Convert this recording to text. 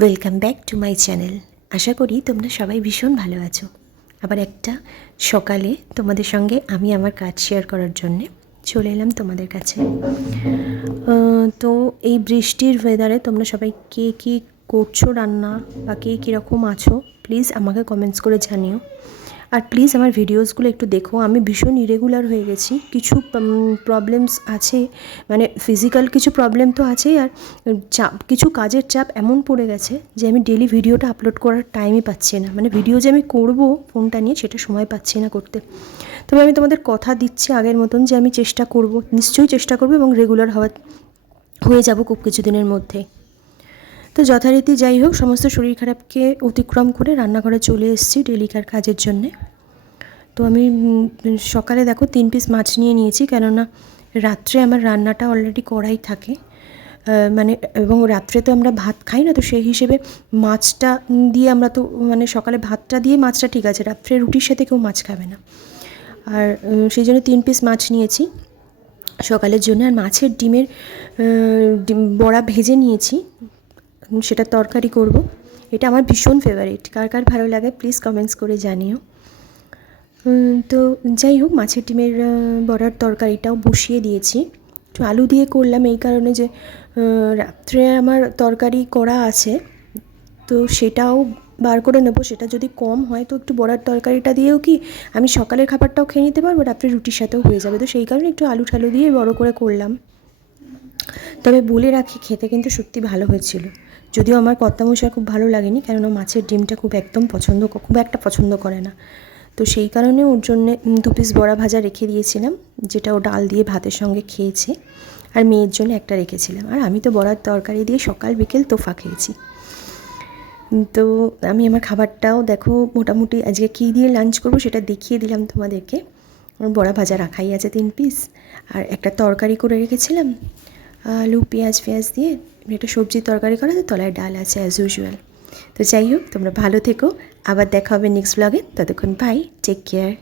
Welcome back to my channel. আশা করি তোমরা সবাই ভীষণ ভালো আছো। আবার একটা সকালে তোমাদের সঙ্গে আমি আমার কাজ শেয়ার করার জন্যে চলে এলাম তোমাদের কাছে। তো এই বৃষ্টির ওয়েদারে তোমরা সবাই কে কী করছো রান্না বা কে কীরকম আছো প্লিজ আমাকে কমেন্টস করে জানিও। আর প্লিজ আমার ভিডিওসগুলো একটু দেখো। আমি ভীষণ ইরেগুলার হয়ে গেছি, কিছু প্রবলেমস আছে, মানে ফিজিক্যাল কিছু প্রবলেম তো আছেই, আর চাপ, কিছু কাজের চাপ এমন পড়ে গেছে যে আমি ডেলি ভিডিওটা আপলোড করার টাইমই পাচ্ছি না। মানে ভিডিও যে আমি করবো ফোনটা নিয়ে সেটা সময় পাচ্ছি না করতে। তবে আমি তোমাদের কথা দিচ্ছি আগের মতন যে আমি চেষ্টা করব, নিশ্চয়ই চেষ্টা করবো এবং রেগুলার হয়ে যাব খুব কিছুদিনের মধ্যে। তো যথারীতি যাই হোক, সমস্ত শরীর খারাপকে অতিক্রম করে রান্নাঘরে চলে এসেছি ডেলিকার কাজের জন্যে। তো আমি সকালে দেখো 3 পিস মাছ নিয়ে নিয়েছি, কেননা রাত্রে আমার রান্নাটা অলরেডি করাই থাকে, মানে এবং রাত্রে তো আমরা ভাত খাই না, তো সেই হিসেবে মাছটা দিয়ে আমরা তো মানে সকালে ভাতটা দিয়ে মাছটা ঠিক আছে, রাত্রে রুটির সাথে কেউ মাছ খাবে না। আর সেই জন্য 3 পিস মাছ নিয়েছি সকালের জন্য। আর মাছের ডিমের বড়া ভেজে নিয়েছি, সেটা তরকারি করব। এটা আমার ভীষণ ফেভারিট, কার কার ভালো লাগে প্লিজ কমেন্টস করে জানিও। তো যাই হোক, মাছের ডিমের বড়ার তরকারিটাও বসিয়ে দিয়েছি। একটু আলু দিয়ে করলাম এই কারণে যে রাত্রে আমার তরকারি করা আছে, তো সেটাও বার করে নেবো। সেটা যদি কম হয় তো একটু বড়ার তরকারিটা দিয়েও কি আমি সকালের খাবারটাও খেয়ে নিতে পারবো, রাত্রে রুটির সাথেও হয়ে যাবে। তো সেই কারণে একটু আলু ঠালু দিয়ে বড় করে করলাম। তবে বলে রাখি, খেতে কিন্তু সত্যি ভালো হয়েছিল। যদিও আমার কর্তামশাই খুব ভালো লাগেনি, কেননা মাছের ডিমটা খুব একটা পছন্দ করে না। তো সেই কারণে ওর জন্যে 2 পিস বড়া ভাজা রেখে দিয়েছিলাম, যেটা ও ডাল দিয়ে ভাতের সঙ্গে খেয়েছে। আর মেয়ের জন্য একটা রেখেছিলাম। আর আমি তো বড়ার তরকারি দিয়ে সকাল বিকেল তোফা খেয়েছি। তো আমি আমার খাবারটাও দেখো মোটামুটি আজকে কী দিয়ে লাঞ্চ করবো সেটা দেখিয়ে দিলাম তোমাদেরকে। বড়া ভাজা রাখাই আছে 3 পিস, আর একটা তরকারি করে রেখেছিলাম আলু পেঁয়াজ দিয়ে, একটা সবজির তরকারি করা, তো তলায় ডাল আছে অ্যাজ ইউজুয়াল। তো যাই হোক, তোমরা ভালো থেকো, আবার দেখা হবে নেক্সট ব্লগে। ততক্ষণ বাই, টেক কেয়ার।